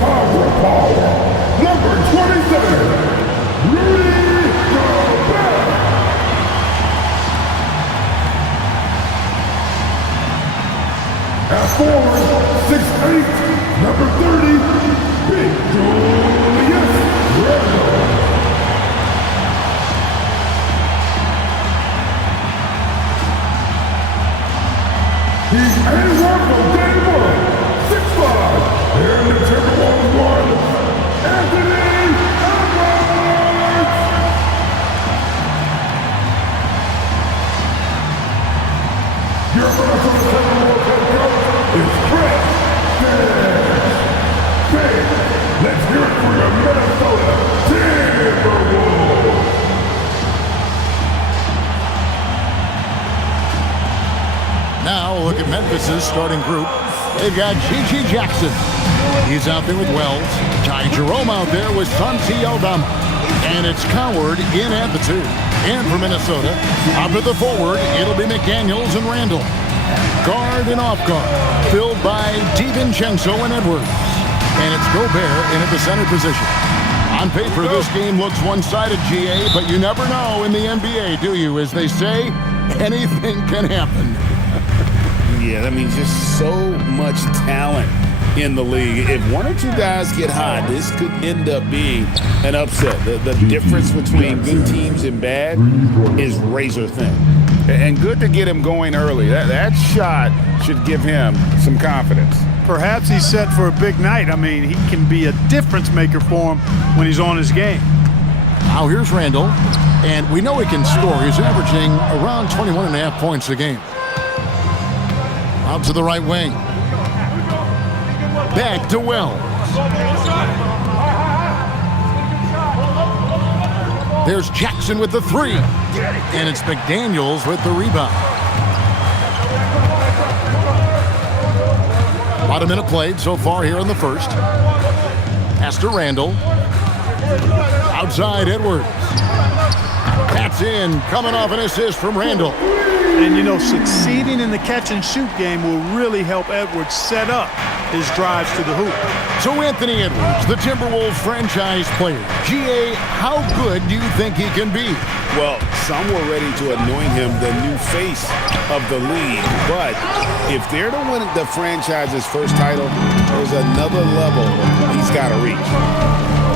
Power, number 27, Rudy Gobert. At forward, 6'8", number 30, BCHproduction. He's anyone from day one, 6'5", and the Timberwolves one, Anthony Edwards. Your brother from the Timberwolves head coach is Chris. Let's hear it for your Minnesota Timberwolves. Now look at Memphis's starting group. They've got G.G. Jackson. He's out there with Wells. Ty Jerome out there with Santi Aldama. And it's Coward in at the 2. And for Minnesota, up at the forward, it'll be McDaniels and Randall. Guard and off guard, filled by DiVincenzo and Edwards. And it's Gobert in at the center position. On paper, this game looks one-sided, GA, but you never know in the NBA, do you? As they say, anything can happen. Yeah, I mean, just so much talent in the league. If one or two guys get hot, this could end up being an upset. The difference between good teams and bad is razor thin. And good to get him going early. That shot should give him some confidence. Perhaps he's set for a big night. I mean, he can be a difference maker for him when he's on his game. Now here's Randall, and we know he can score. He's averaging around 21.5 points a game. Out to the right wing. Back to Wells. There's Jackson with the 3. And it's McDaniels with the rebound. About a minute played so far here in the first. Pass to Randall. Outside Edwards. That's in, coming off an assist from Randall. And, you know, succeeding in the catch-and-shoot game will really help Edwards set up his drives to the hoop. So Anthony Edwards, the Timberwolves franchise player. GA, how good do you think he can be? Well, some were ready to anoint him the new face of the league. But if they're to win the franchise's first title, there's another level he's got to reach.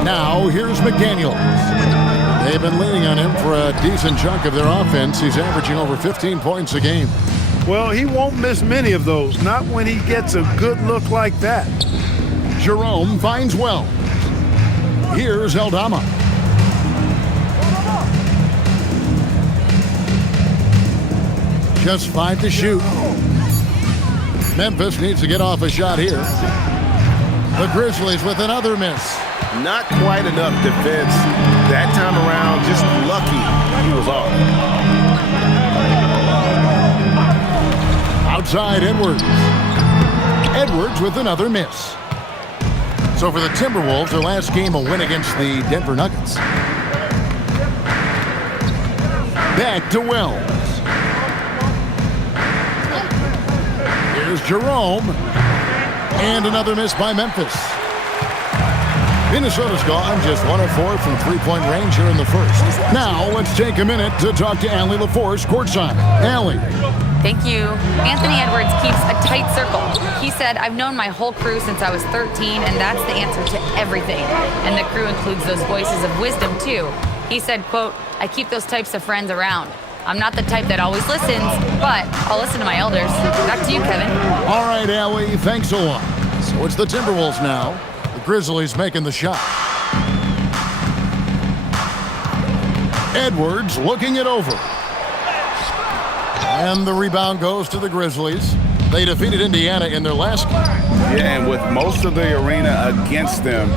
Now, here's McDaniels. They've been leaning on him for a decent chunk of their offense. He's averaging over 15 points a game. Well, he won't miss many of those, not when he gets a good look like that. Jerome finds Wells. Here's Aldama. Just 5 to shoot. Memphis needs to get off a shot here. The Grizzlies with another miss. Not quite enough defense that time around. Just lucky he was off. Outside Edwards. Edwards with another miss. So for the Timberwolves, their last game a win against the Denver Nuggets. Back to Wells. Here's Jerome. And another miss by Memphis. Minnesota's gone just 1 of 4 from three-point range here in the first. Now let's take a minute to talk to Allie LaForce courtside. Allie. Thank you. Anthony Edwards keeps a tight circle. He said, I've known my whole crew since I was 13, and that's the answer to everything. And the crew includes those voices of wisdom, too. He said, quote, I keep those types of friends around. I'm not the type that always listens, but I'll listen to my elders. Back to you, Kevin. All right, Allie, thanks a lot. So it's the Timberwolves now. The Grizzlies making the shot. Edwards looking it over. And the rebound goes to the Grizzlies. They defeated Indiana in their last game. Yeah, and with most of the arena against them,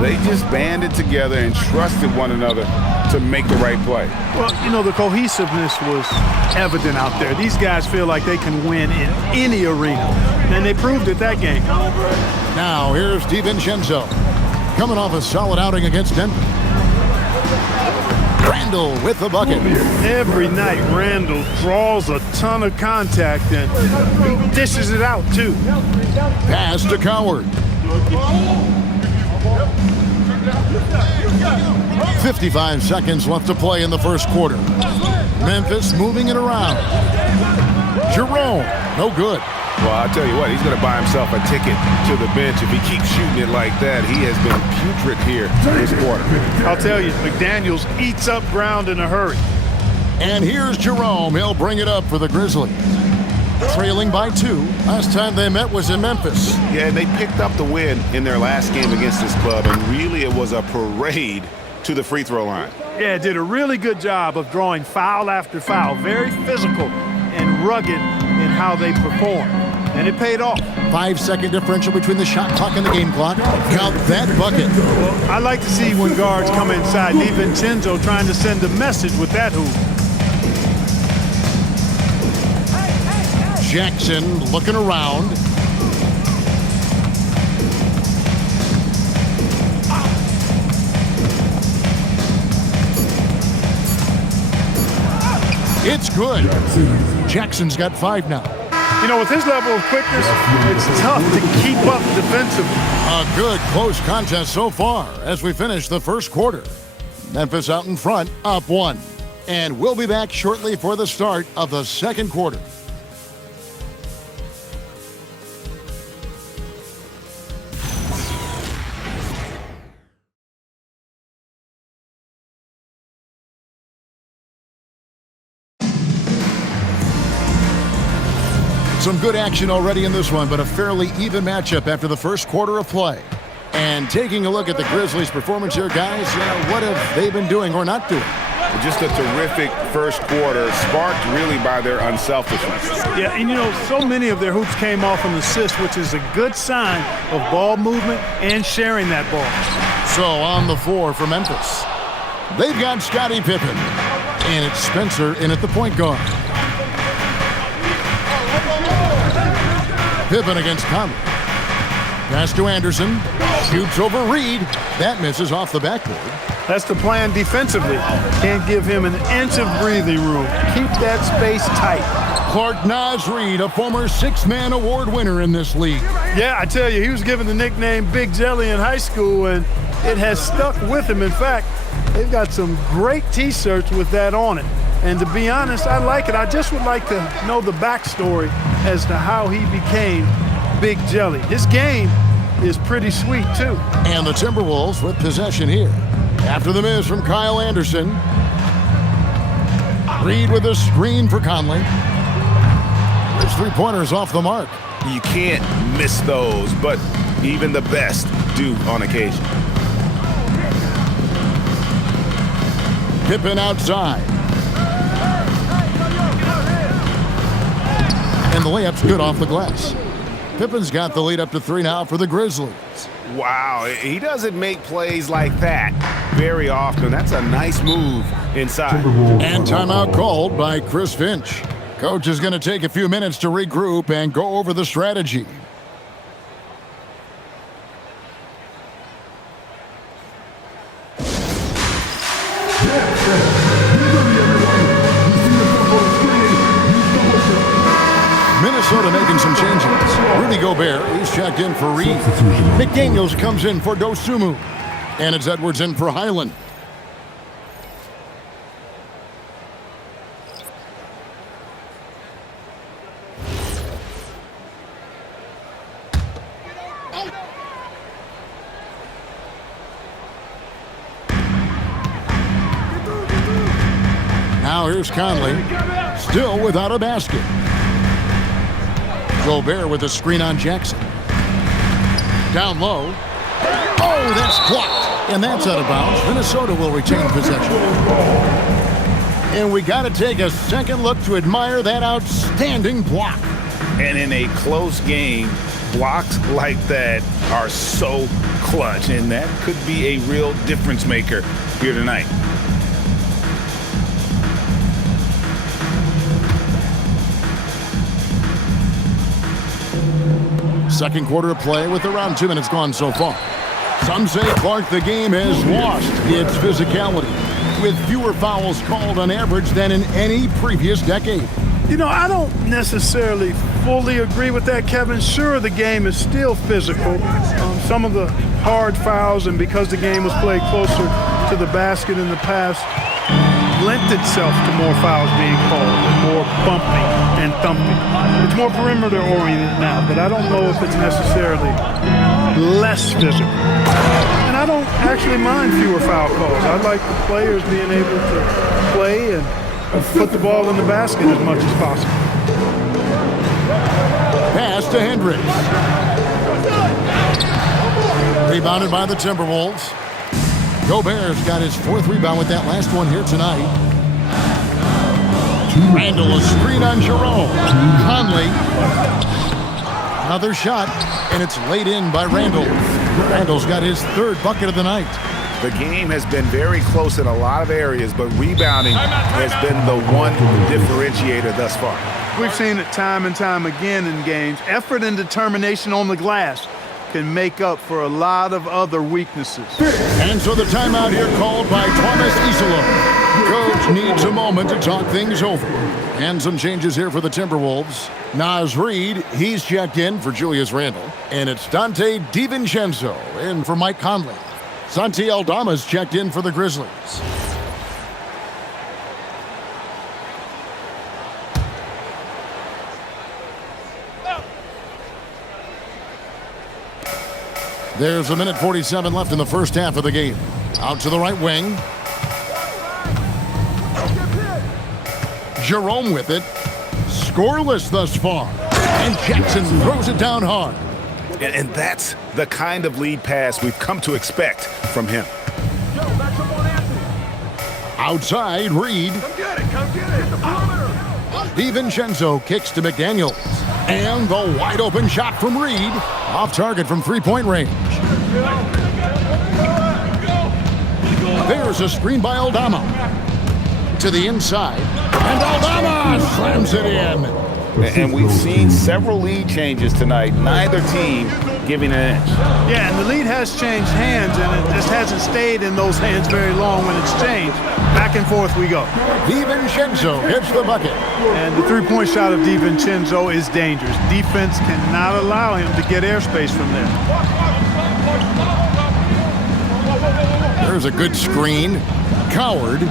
they just banded together and trusted one another to make the right play. Well, you know, the cohesiveness was evident out there. These guys feel like they can win in any arena, and they proved it that game. Now, here's DiVincenzo, coming off a solid outing against Denver. Randall with the bucket. Every night, Randall draws a ton of contact and he dishes it out, too. Pass to Coward. "55 seconds left to play in the first quarter. Memphis moving it around. Jerome, no good. Well, I'll tell you what, he's going to buy himself a ticket to the bench if he keeps shooting it like that. He has been putrid here this quarter. I'll tell you, McDaniels eats up ground in a hurry. And here's Jerome. He'll bring it up for the Grizzlies. Trailing by 2. Last time they met was in Memphis. Yeah, and they picked up the win in their last game against this club, and really it was a parade to the free throw line. Yeah, did a really good job of drawing foul after foul. Very physical and rugged in how they perform. And it paid off. 5-second differential between the shot clock and the game clock. Count that bucket. Well, I like to see when guards come inside. DiVincenzo trying to send a message with that hoop. Jackson looking around. It's good. Jackson's got 5 now. You know, with his level of quickness, it's tough to keep up defensively. A good close contest so far as we finish the first quarter. Memphis out in front, up 1. And we'll be back shortly for the start of the second quarter. Some good action already in this one, but a fairly even matchup after the first quarter of play. And taking a look at the Grizzlies' performance here, guys, what have they been doing or not doing? Just a terrific first quarter, sparked really by their unselfishness. Yeah, and you know, so many of their hoops came off an assist, which is a good sign of ball movement and sharing that ball. So on the floor for Memphis, they've got Scottie Pippen, and it's Spencer in at the point guard. Pippen against Conley. Pass to Anderson. Shoots over Reed. That misses off the backboard. That's the plan defensively. Can't give him an inch of breathing room. Keep that space tight. Clark Nas Reed, a former 6-man award winner in this league. Yeah, I tell you, he was given the nickname Big Jelly in high school, and it has stuck with him. In fact, they've got some great T-shirts with that on it. And to be honest, I like it. I just would like to know the backstory as to how he became Big Jelly. His game is pretty sweet, too. And the Timberwolves with possession here. After the miss from Kyle Anderson. Reed with a screen for Conley. There's 3-pointers off the mark. You can't miss those, but even the best do on occasion. Pippen outside. And the layup's good off the glass. Pippen's got the lead up to 3 now for the Grizzlies. Wow, he doesn't make plays like that very often. That's a nice move inside. And timeout called by Chris Finch. Coach is going to take a few minutes to regroup and go over the strategy. Minnesota making some changes. Rudy Gobert, he's checked in for Reed. McDaniels comes in for Dosunmu. And it's Edwards in for Highland. Now here's Conley, still without a basket. Gobert with a screen on Jackson. Down low. Oh, that's blocked. And that's out of bounds. Minnesota will retain possession. And we got to take a second look to admire that outstanding block. And in a close game, blocks like that are so clutch, and that could be a real difference maker here tonight. Second quarter of play with around 2 minutes gone so far. Some say, Clark, the game has lost its physicality, with fewer fouls called on average than in any previous decade. You know, I don't necessarily fully agree with that, Kevin. Sure, the game is still physical. Some of the hard fouls, and because the game was played closer to the basket in the past, lent itself to more fouls being called and more bumping and thumping. It's more perimeter oriented now, but I don't know if it's necessarily less physical. And I don't actually mind fewer foul calls. I like the players being able to play and put the ball in the basket as much as possible. Pass to Hendricks. Rebounded by the Timberwolves. Gobert's got his 4th rebound with that last one here tonight. Randall, a screen on Jerome. Conley. Another shot, and it's laid in by Randall. Randall's got his 3rd bucket of the night. The game has been very close in a lot of areas, but rebounding has been the one differentiator thus far. We've seen it time and time again in games. Effort and determination on the glass can make up for a lot of other weaknesses. And so the timeout here called by Thomas Isola. Coach needs a moment to talk things over. And some changes here for the Timberwolves. Naz Reid, he's checked in for Julius Randle. And it's Dante DiVincenzo in for Mike Conley. Santi Aldama's checked in for the Grizzlies. There's a minute 47 left in the first half of the game. Out to the right wing. Jerome with it. Scoreless thus far. And Jackson throws it down hard. And that's the kind of lead pass we've come to expect from him. Outside, Reid. DiVincenzo kicks to McDaniels. And the wide open shot from Reid. Off target from 3-point range. There's a screen by Aldama. To the inside. And Aldama slams it in. And we've seen several lead changes tonight. Neither team giving an inch. Yeah, and the lead has changed hands, and it just hasn't stayed in those hands very long when it's changed. Back and forth we go. DiVincenzo hits the bucket. And the three-point shot of DiVincenzo is dangerous. Defense cannot allow him to get airspace from there. There's a good screen. Coward.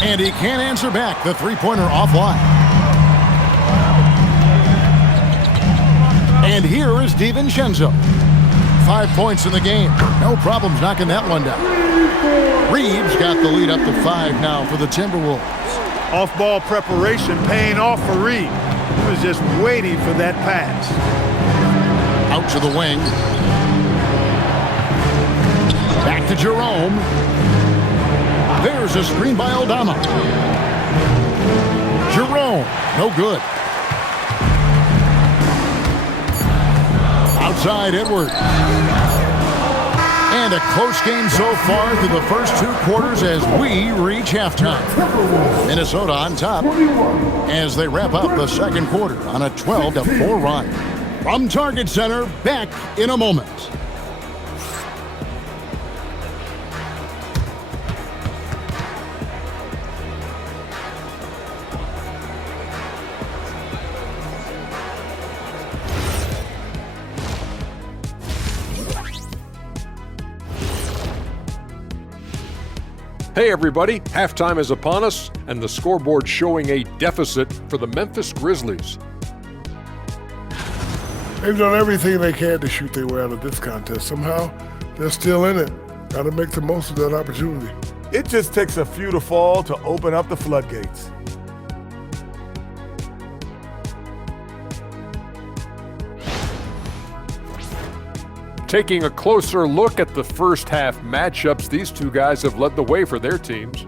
And he can't answer back. The three-pointer offline. And here is DiVincenzo. 5 points in the game. No problems knocking that one down. Reed's got the lead up to 5 now for the Timberwolves. Off-ball preparation paying off for Reid. He was just waiting for that pass. Out to the wing. Back to Jerome. There's a screen by Aldama. Jerome, no good. Outside Edwards. And a close game so far through the first 2 quarters as we reach halftime. Minnesota on top as they wrap up the second quarter on a 12-4 run. From Target Center, back in a moment. Hey everybody, halftime is upon us, and the scoreboard showing a deficit for the Memphis Grizzlies. They've done everything they can to shoot their way out of this contest. Somehow, they're still in it. Got to make the most of that opportunity. It just takes a few to fall to open up the floodgates. Taking a closer look at the first half matchups, these two guys have led the way for their teams.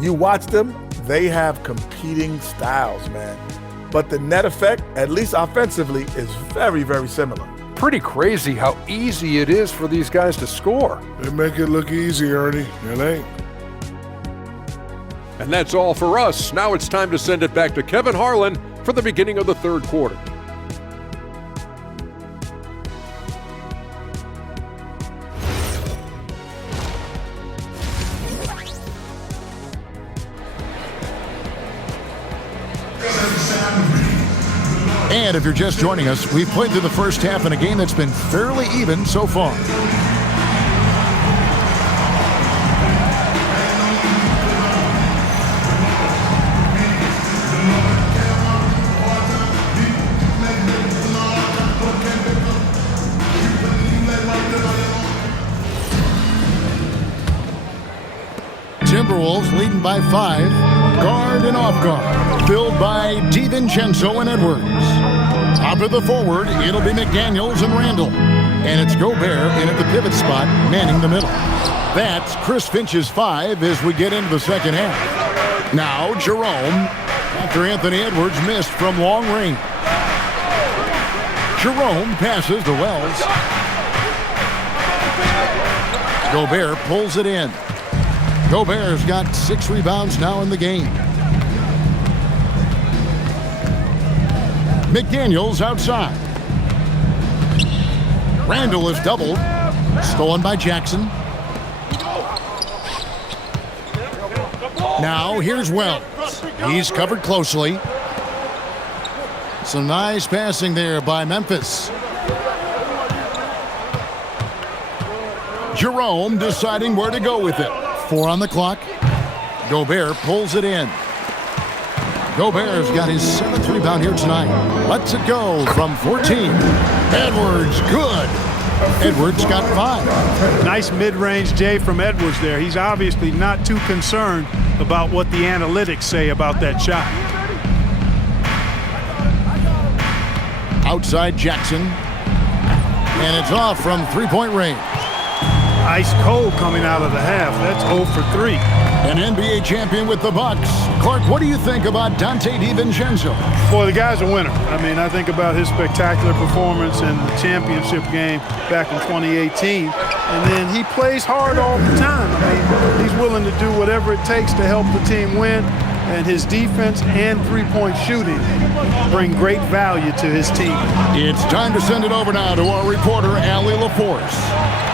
You watch them, they have competing styles, man. But the net effect, at least offensively, is very, very similar. Pretty crazy how easy it is for these guys to score. They make it look easy, Ernie. It ain't. And that's all for us. Now it's time to send it back to Kevin Harlan for the beginning of the third quarter. And if you're just joining us, we've played through the first half in a game that's been fairly even so far. Timberwolves leading by 5. Guard and off guard. Filled by DiVincenzo and Edwards. Top of the forward, it'll be McDaniels and Randall. And it's Gobert in at the pivot spot, manning the middle. That's Chris Finch's 5 as we get into the second half. Now Jerome, after Anthony Edwards missed from long range. Jerome passes to Wells. Gobert pulls it in. Gobert's got 6 rebounds now in the game. McDaniels outside. Randall is doubled. Stolen by Jackson. Now here's Wells. He's covered closely. Some nice passing there by Memphis. Jerome deciding where to go with it. 4 on the clock. Gobert pulls it in. Gobert's got his 7th rebound here tonight. Lets it go from 14. Edwards, good. Edwards got 5. Nice mid-range J from Edwards there. He's obviously not too concerned about what the analytics say about that shot. Outside Jackson. And it's off from 3-point range. Ice cold coming out of the half. That's 0 for 3. An NBA champion with the Bucks. Clark, what do you think about Dante DiVincenzo? Boy, the guy's a winner. I mean, I think about his spectacular performance in the championship game back in 2018. And then he plays hard all the time. I mean, he's willing to do whatever it takes to help the team win. And his defense and three-point shooting bring great value to his team. It's time to send it over now to our reporter, Allie LaForce.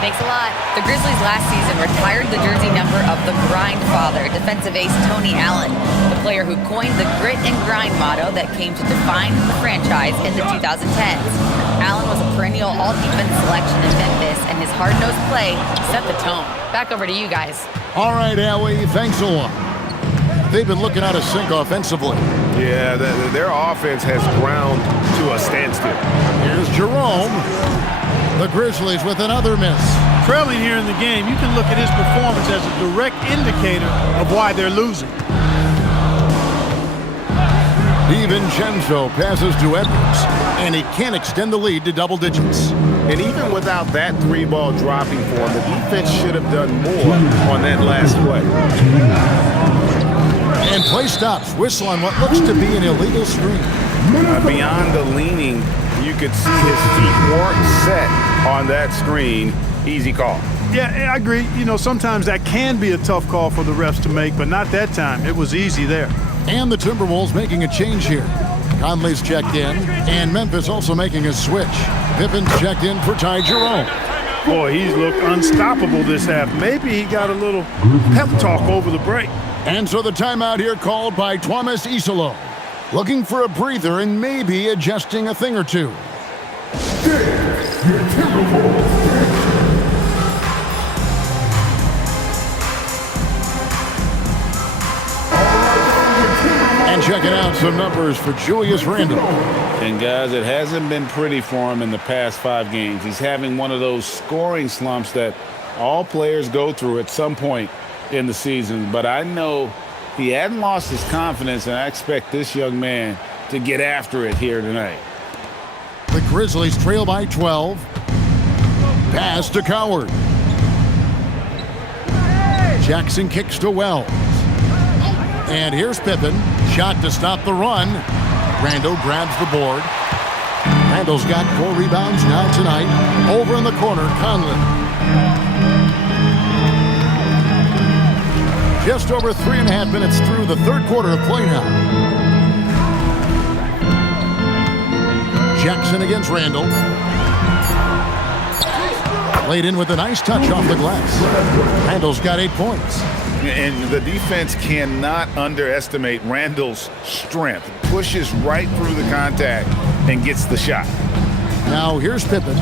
Thanks a lot. The Grizzlies last season retired the jersey number of the grind father, defensive ace Tony Allen, the player who coined the grit and grind motto that came to define the franchise in the 2010s. Allen was a perennial all-defense selection in Memphis, and his hard-nosed play set the tone. Back over to you guys. All right, Allie, thanks a lot. They've been looking out of sync offensively. Yeah, their offense has ground to a standstill. Here's Jerome. The Grizzlies with another miss. Trailing here in the game, you can look at his performance as a direct indicator of why they're losing. DiVincenzo passes to Edwards, and he can't extend the lead to double digits. And even without that 3-ball dropping for him, the defense should have done more on that last play. And play stops. Whistle on what looks to be an illegal screen. Beyond the leaning, you could see his feet weren't set on that screen. Easy call. Yeah, I agree. You know, sometimes that can be a tough call for the refs to make, but not that time. It was easy there. And the Timberwolves making a change here. Conley's checked in, and Memphis also making a switch. Pippen's checked in for Ty Jerome. Boy, he's looked unstoppable this half. Maybe he got a little pep talk over the break. And so the timeout here called by Thomas Isolo. Looking for a breather and maybe adjusting a thing or two. Your Timberwolves. And checking out some numbers for Julius Randle. And guys, it hasn't been pretty for him in the past 5 games. He's having one of those scoring slumps that all players go through at some point in the season. But I know he hadn't lost his confidence, and I expect this young man to get after it here tonight. The Grizzlies trail by 12. Pass to Coward. Jackson kicks to Wells. And here's Pippen. Shot to stop the run. Randall grabs the board. Randall's got 4 rebounds now tonight. Over in the corner, Conley. Just over 3.5 minutes through the third quarter of play now. Jackson against Randall. Laid in with a nice touch off the glass. Randall's got 8 points. And the defense cannot underestimate Randall's strength. Pushes right through the contact and gets the shot. Now here's Pippen.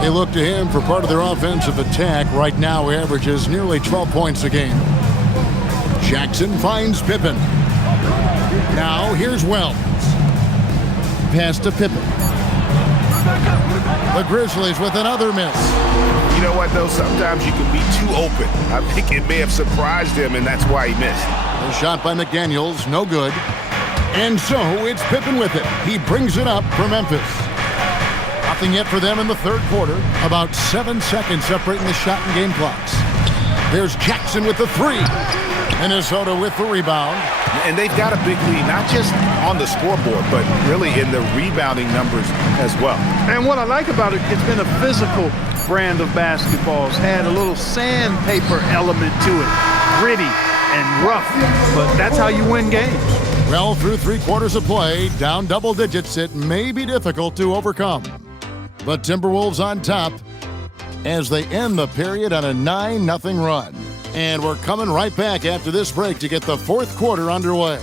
They look to him for part of their offensive attack. Right now averages nearly 12 points a game. Jackson finds Pippen. Now here's Wells. Pass to Pippen. The Grizzlies with another miss. You know what, though? Sometimes you can be too open. I think it may have surprised him, and that's why he missed. A shot by McDaniels, no good. And so it's Pippen with it. He brings it up for Memphis. Nothing yet for them in the third quarter. About 7 seconds separating the shot and game clocks. There's Jackson with the three. Minnesota with the rebound. And they've got a big lead, not just on the scoreboard, but really in the rebounding numbers as well. And what I like about it, it's been a physical brand of basketball. It's had a little sandpaper element to it. Gritty and rough, but that's how you win games. Well, through 3 quarters of play, down double digits, it may be difficult to overcome. But Timberwolves on top as they end the period on a 9-0 run. And we're coming right back after this break to get the fourth quarter underway.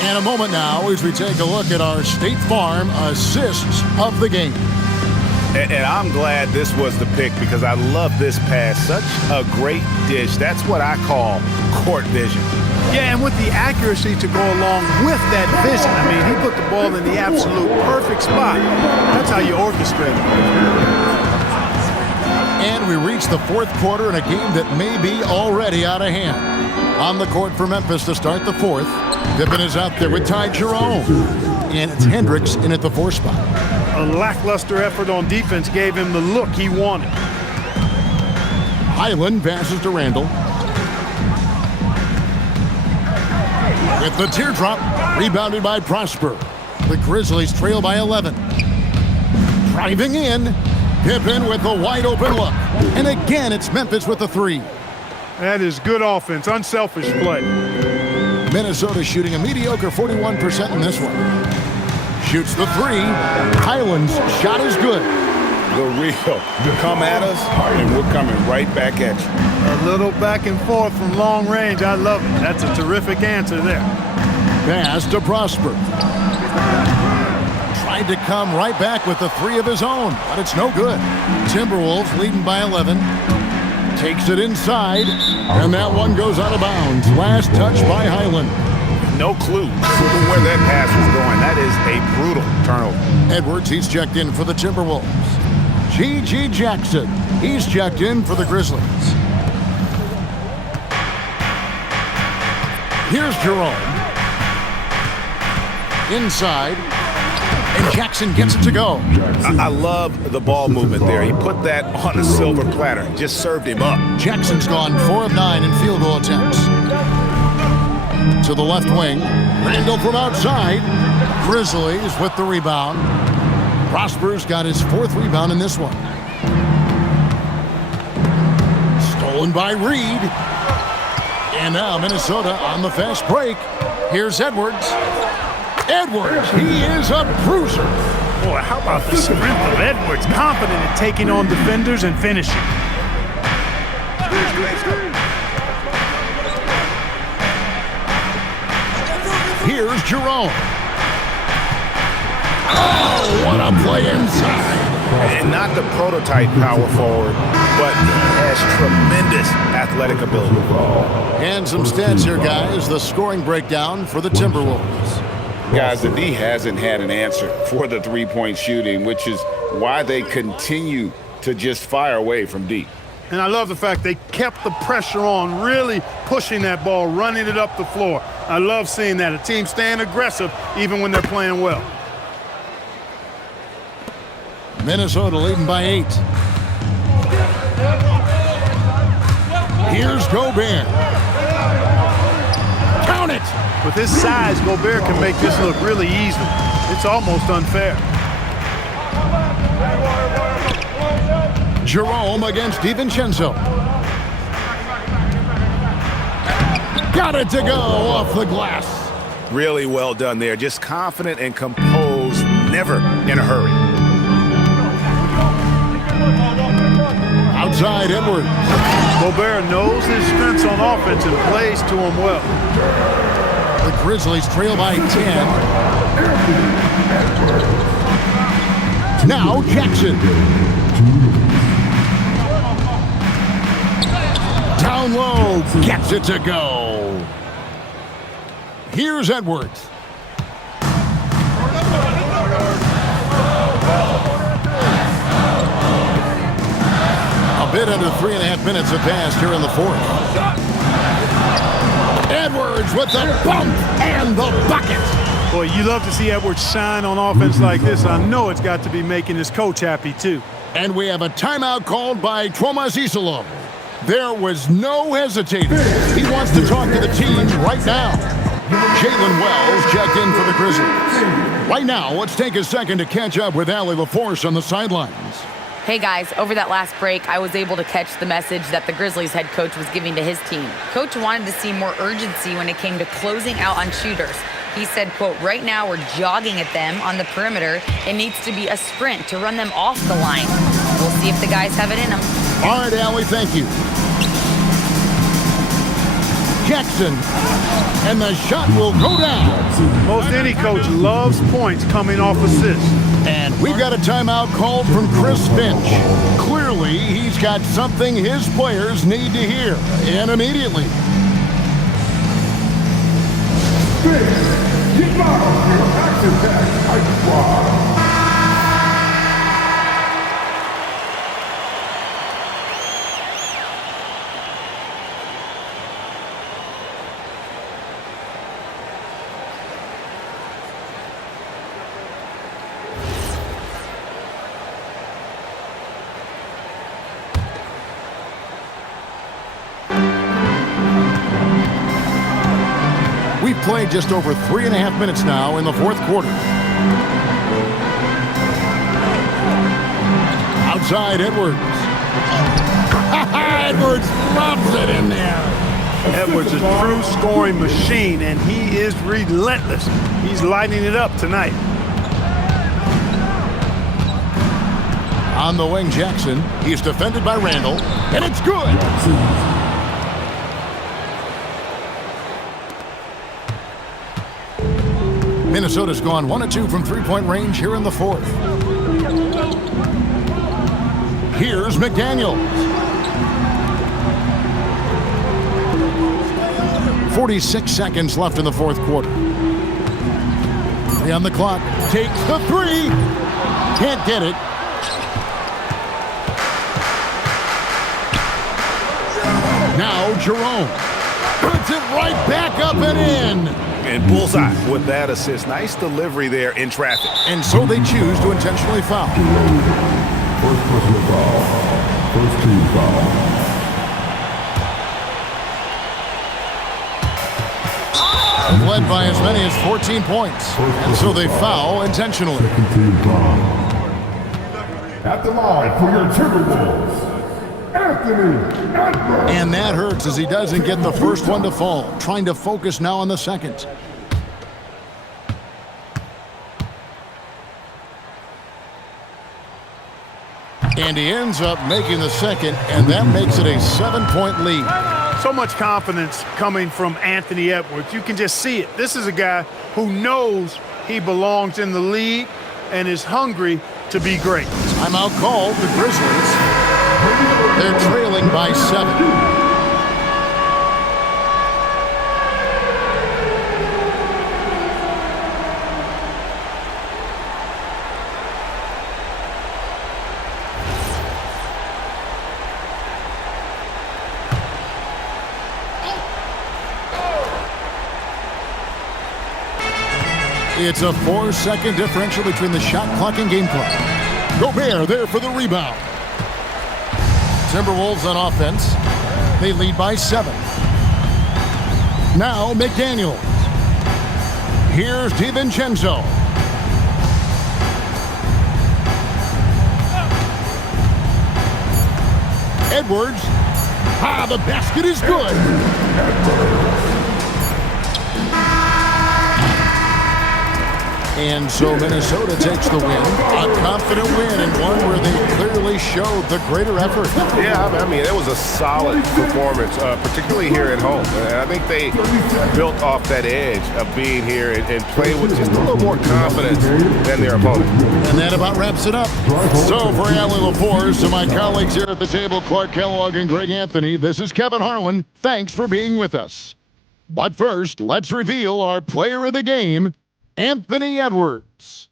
And a moment now as we take a look at our State Farm assists of the game. And I'm glad this was the pick because I love this pass. Such a great dish. That's what I call court vision. Yeah, and with the accuracy to go along with that vision. I mean, he put the ball in the absolute perfect spot. That's how you orchestrate it. And we reach the fourth quarter in a game that may be already out of hand. On the court for Memphis to start the fourth. Pippen is out there with Ty Jerome. And it's Hendricks in at the 4 spot. A lackluster effort on defense gave him the look he wanted. Highland passes to Randall. With the teardrop, rebounded by Prosper. The Grizzlies trail by 11. Driving in, Pippen with the wide open look. And again, it's Memphis with the 3. That is good offense, unselfish play. Minnesota shooting a mediocre 41% in this one. Shoots the 3. Highland's shot is good. The real. Come at us, and we're coming right back at you. A little back and forth from long range. I love it. That's a terrific answer there. Pass to Prosper. Tried to come right back with the 3 of his own, but it's no good. Timberwolves leading by 11. Takes it inside, and that one goes out of bounds. Last touch by Highland. No clue where that pass was going. That is a brutal turnover. Edwards, he's checked in for the Timberwolves. G.G. Jackson, he's checked in for the Grizzlies. Here's Jerome. Inside. And Jackson gets it to go. I love the ball movement there. He put that on a silver platter. Just served him up. Jackson's gone 4 of 9 in field goal attempts. To the left wing. Randall from outside. Grizzlies with the rebound. Prosper's got his 4th rebound in this one. Stolen by Reed. And now Minnesota on the fast break. Here's Edwards. Edwards, he is a bruiser. Boy, how about the strength of Edwards? Confident in taking on defenders and finishing. Here's Jerome. Oh, what a play inside. And not the prototype power forward, but has tremendous athletic ability. And some stats here, guys. The scoring breakdown for the Timberwolves. Guys, the D hasn't had an answer for the three-point shooting, which is why they continue to just fire away from deep. And I love the fact they kept the pressure on, really pushing that ball, running it up the floor. I love seeing that. A team staying aggressive even when they're playing well. Minnesota leading by 8. Here's Gobert. Count it! With his size, Gobert can make this look really easy. It's almost unfair. Jerome against DiVincenzo. Got it to go off the glass. Really well done there. Just confident and composed, never in a hurry. outside Edwards. Gobert knows his strengths on offense and plays to him well. The Grizzlies trail by 10. Now Jackson. Down low, gets it to go. Here's Edwards. A bit under 3.5 minutes have passed here in the fourth. Edwards with the bump and the bucket. Boy, you love to see Edwards shine on offense like this. I know it's got to be making his coach happy, too. And we have a timeout called by Thomas Isolo. There was no hesitating. He wants to talk to the team right now. Jalen Wells checked in for the Grizzlies. Right now, let's take a second to catch up with Allie LaForce on the sidelines. Hey guys, over that last break, I was able to catch the message that the Grizzlies head coach was giving to his team. Coach wanted to see more urgency when it came to closing out on shooters. He said, quote, right now we're jogging at them on the perimeter. It needs to be a sprint to run them off the line. We'll see if the guys have it in them. All right, Allie, thank you. Jackson, and the shot will go down. Most any coach loves points coming off assists. And we've got a timeout called from Chris Finch. Clearly, he's got something his players need to hear, and immediately. Get out your action-packed ice squad. We've played just over 3.5 minutes now in the fourth quarter. Outside Edwards. Edwards loves it in there. Edwards is a true scoring machine, and he is relentless. He's lighting it up tonight. On the wing, Jackson. He's defended by Randall, and it's good. Minnesota's gone 1 of 2 from three-point range here in the fourth. Here's McDaniels. 46 seconds left in the fourth quarter. 3 on the clock. Takes the 3. Can't get it. Now Jerome. Puts it right back up and in. And bullseye with that assist. Nice delivery there in traffic. And so they choose to intentionally foul. First personal foul. First team foul. Led by as many as 14 points. And so they foul intentionally. Second team foul. At the line for your Timberwolves, Anthony Edwards. And that hurts as he doesn't get the first one to fall. Trying to focus now on the second. And he ends up making the second, and that makes it a 7-point lead. So much confidence coming from Anthony Edwards. You can just see it. This is a guy who knows he belongs in the league and is hungry to be great. Timeout called the Grizzlies. They're trailing by 7. It's a 4-second differential between the shot clock and game clock. Gobert there for the rebound. Timberwolves on offense. They lead by 7. Now McDaniels. Here's DiVincenzo. Edwards. The basket is good. And so Minnesota takes the win. A confident win and one where they clearly they showed the greater effort. Yeah, I mean, it was a solid performance, particularly here at home. And I think they built off that edge of being here and playing with just a little more confidence than their opponent. And that about wraps it up. So for Alan LaForce and my colleagues here at the table, Clark Kellogg and Greg Anthony, this is Kevin Harlan. Thanks for being with us. But first, let's reveal our player of the game, Anthony Edwards.